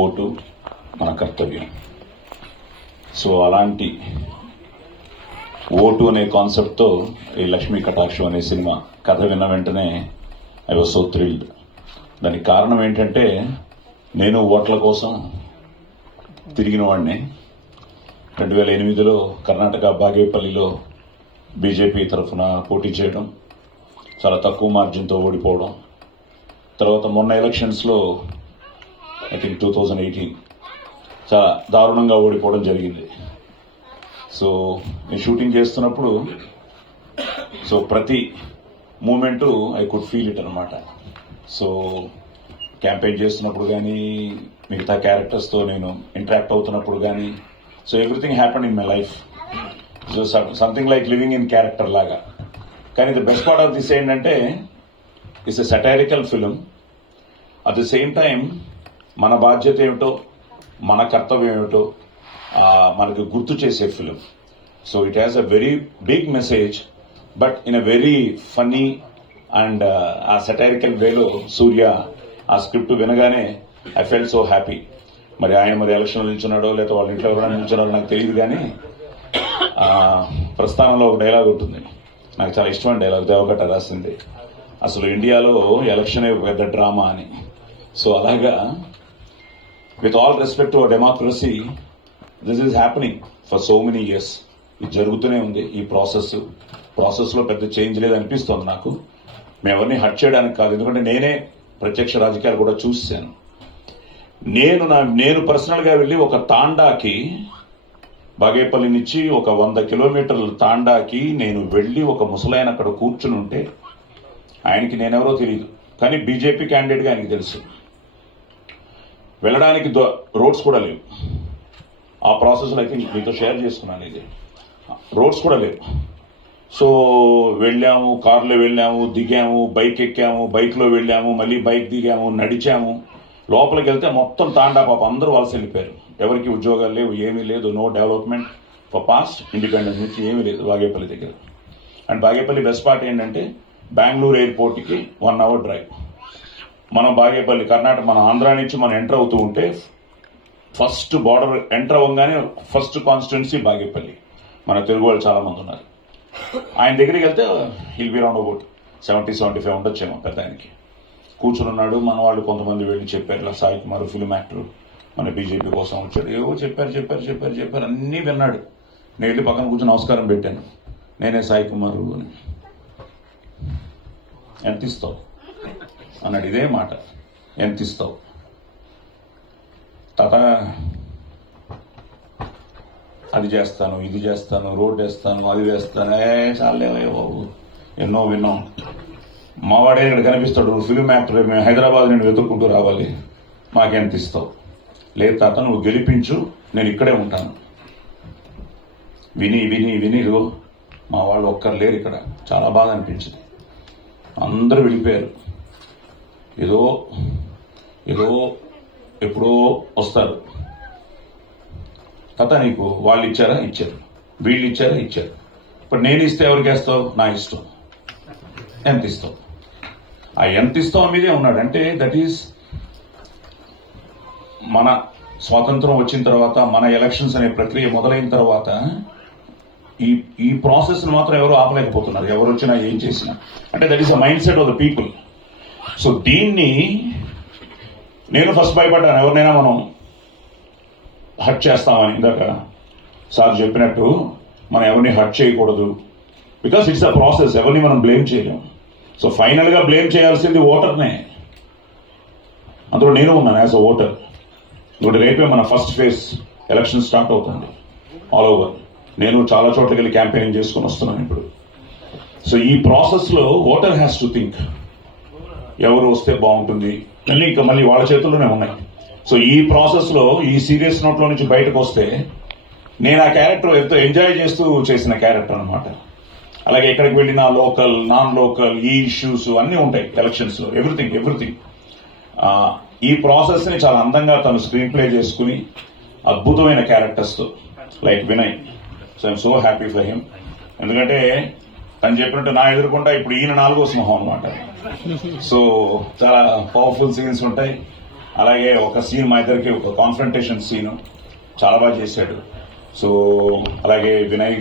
Vote మన కర్తవ్యం. So అలాంటి ఓటు అనే కాన్సెప్ట్తో ఈ లక్ష్మీ కటాక్షం అనే సినిమా కథ విన్న వెంటనే ఐ వాజ్ సో థ్రిల్డ్. దానికి కారణం ఏంటంటే నేను ఓట్ల కోసం తిరిగిన వాడిని. 2008లో కర్ణాటక బాగేపల్లిలో బీజేపీ తరఫున పోటీ చేయడం, చాలా తక్కువ మార్జిన్తో ఓడిపోవడం, తర్వాత మొన్న ఎలక్షన్స్లో ఐ థింక్ 2018 చాలా దారుణంగా ఓడిపోవడం జరిగింది. సో నేను షూటింగ్ చేస్తున్నప్పుడు సో ప్రతి moment I could feel it అనమాట. సో క్యాంపెయిన్ చేస్తున్నప్పుడు కానీ, మిగతా క్యారెక్టర్స్తో నేను ఇంటరాక్ట్ అవుతున్నప్పుడు కానీ, so everything happen in my life. So something like living in character లాగా. కానీ the best part of this ఏంటంటే it's a satirical film. At the same time మన బాధ్యత ఏమిటో, మన కర్తవ్యం ఏమిటో మనకు గుర్తు చేసే film. So it has a very big message, but in a very funny and ఆ సటారికల్ వేలో సూర్య ఆ స్క్రిప్ట్ వినగానే ఐ ఫెల్ట్ సో హ్యాపీ. మరి ఆయన మరి ఎలక్షన్లో నిల్చున్నాడో లేదా వాళ్ళ ఇంట్లో ఎవరైనా నిల్చున్నాడో నాకు తెలియదు, కానీ ప్రస్థానంలో ఒక డైలాగ్ ఉంటుంది, నాకు చాలా ఇష్టమైన డైలాగ్, దేవగట్ట రాసింది, అసలు ఇండియాలో ఎలక్షన్ పెద్ద డ్రామా అని. సో అలాగా with all respect to democracy, this is happening for so many years. ఇది జరుగుతూనే ఉంది. ఈ ప్రాసెస్లో పెద్ద చేంజ్ లేదనిపిస్తుంది నాకు. మేము ఎవరిని హర్ట్ చేయడానికి కాదు, ఎందుకంటే నేనే ప్రత్యక్ష రాజకీయాలు కూడా చూశాను. నేను పర్సనల్గా వెళ్ళి ఒక తాండాకి, బాగేపల్లి నుంచి ఒక 100 కిలోమీటర్ల తాండాకి నేను వెళ్ళి ఒక ముసలాయన అక్కడ కూర్చుని ఉంటే, ఆయనకి నేనెవరో తెలియదు, కానీ బీజేపీ క్యాండిడేట్గా ఆయనకి తెలుసు. వెళ్ళడానికి రోడ్స్ కూడా లేవు. ఆ ప్రాసెస్లో అయితే మీతో షేర్ చేసుకున్నాను, ఇది రోడ్స్ కూడా లేవు. సో వెళ్ళాము, కారులో వెళ్ళాము, దిగాము, బైక్ ఎక్కాము, బైక్లో వెళ్ళాము, మళ్ళీ బైక్ దిగాము, నడిచాము. లోపలికి వెళ్తే మొత్తం తాండా పాప అందరూ వలస వెళ్ళిపోయారు. ఎవరికి ఉద్యోగాలు లేవు, ఏమీ లేదు, no development for past independence నుంచి ఏమీ లేదు బాగేపల్లి దగ్గర. అండ్ బాగేపల్లి బెస్ట్ పార్ట్ ఏంటంటే బెంగళూరు ఎయిర్పోర్ట్కి 1 అవర్ డ్రైవ్. మనం బాగేపల్లి కర్ణాటక, మన ఆంధ్ర నుంచి మనం ఎంటర్ అవుతూ ఉంటే ఫస్ట్ బార్డర్ ఎంటర్ అవ్వగానే ఫస్ట్ కాన్స్టిట్యున్సీ బాగేపల్లి. మన తెలుగు వాళ్ళు చాలా మంది ఉన్నారు. ఆయన దగ్గరికి వెళ్తే హిల్ బి రౌండ్ అబౌట్ 70-75 ఉండొచ్చేమో పెద్ద ఆయనకి. కూర్చుని ఉన్నాడు. మన వాళ్ళు కొంతమంది వెళ్ళి చెప్పారు, ఇలా సాయి కుమార్ ఫిల్మ్ యాక్టర్ మన బీజేపీ కోసం వచ్చాడు, ఏవో చెప్పారు అన్నీ విన్నాడు. నేను వెళ్ళి పక్కన కూర్చొని నమస్కారం పెట్టాను, నేనే సాయి కుమారు అని. ఎంత ఇస్తావు అన్నాడు, ఇదే మాట, ఎంత ఇస్తావు తాత, అది చేస్తాను, ఇది చేస్తాను, రోడ్ వేస్తాను, అది వేస్తాను, చాలే బాబు ఎన్నో విన్నాం. మావాడే ఇక్కడ కనిపిస్తాడు, నువ్వు ఫిల్మ్ యాక్టర్, మేము హైదరాబాద్ నుండి వెతుక్కుంటూ రావాలి, మాకెంత ఇస్తావు? లేదు తాత, నువ్వు గెలిపించు, నేను ఇక్కడే ఉంటాను. విని మా వాళ్ళు ఒక్కరు లేరు ఇక్కడ. చాలా బాగా అనిపించింది. అందరూ వెళ్ళిపోయారు. ఏదో ఎప్పుడో వస్తారు. తాత నీకు వాళ్ళు ఇచ్చారా? ఇచ్చారు. వీళ్ళు ఇచ్చారా? ఇచ్చారు. ఇప్పుడు నేను ఇస్తే ఎవరికి వేస్తావు? నా ఇష్టం. ఎంత ఇస్తావు? ఆ ఎంత ఇస్తావు మీదే ఉన్నాడు. అంటే దట్ ఈస్ మన స్వాతంత్రం వచ్చిన తర్వాత, మన ఎలక్షన్స్ అనే ప్రక్రియ మొదలైన తర్వాత ఈ ప్రాసెస్ మాత్రం ఎవరు ఆపలేకపోతున్నారు, ఎవరు వచ్చినా ఏం చేసినా. అంటే that is a mind set of the people. So దీన్ని నేను ఫస్ట్ భయపడ్డాను, ఎవరినైనా మనం హర్ట్ చేస్తామని. ఇందాక సార్ చెప్పినట్టు మనం ఎవరిని హర్ట్ చేయకూడదు, బికాస్ ఇట్స్ అ ప్రాసెస్, ఎవరిని మనం బ్లేమ్ చేయలేము. సో ఫైనల్గా బ్లేమ్ చేయాల్సింది ఓటర్నే. అందులో నేను ఉన్నాను యాజ్ అ ఓటర్. ఇప్పుడు రేపే మన ఫస్ట్ ఫేజ్ ఎలక్షన్ స్టార్ట్ అవుతుంది ఆల్ ఓవర్. నేను చాలా చోట్లకి వెళ్ళి క్యాంపెయినింగ్ చేసుకుని వస్తున్నాను ఇప్పుడు. సో ఈ ప్రాసెస్లో ఓటర్ హ్యాస్ టు థింక్, ఎవరు వస్తే బాగుంటుంది మళ్ళీ, ఇంకా మళ్ళీ వాళ్ళ చేతుల్లోనే ఉన్నాయి. సో ఈ ప్రాసెస్లో ఈ సీరియస్ నోట్లో నుంచి బయటకు వస్తే, నేను ఆ క్యారెక్టర్ ఎంతో ఎంజాయ్ చేస్తూ చేసిన క్యారెక్టర్ అనమాట. అలాగే ఎక్కడికి వెళ్ళినా లోకల్, నాన్ లోకల్, ఈ ఇష్యూస్ అన్నీ ఉంటాయి ఎలక్షన్స్లో, ఎవ్రీథింగ్. ఈ ప్రాసెస్ని చాలా అందంగా తను స్క్రీన్ ప్లే చేసుకుని అద్భుతమైన క్యారెక్టర్స్తో, like Vinay. So I'm so happy for him. ఎందుకంటే తను చెప్పినట్టు నా ఎదుర్కొంటా ఇప్పుడు ఈయన 4వ సింహం అనమాట. సో చాలా పవర్ఫుల్ సీన్స్ ఉంటాయి. అలాగే ఒక సీన్ మా ఇద్దరికి ఒక కాన్ఫ్రంటేషన్ సీను చాలా బాగా చేశాడు. సో అలాగే వినయ్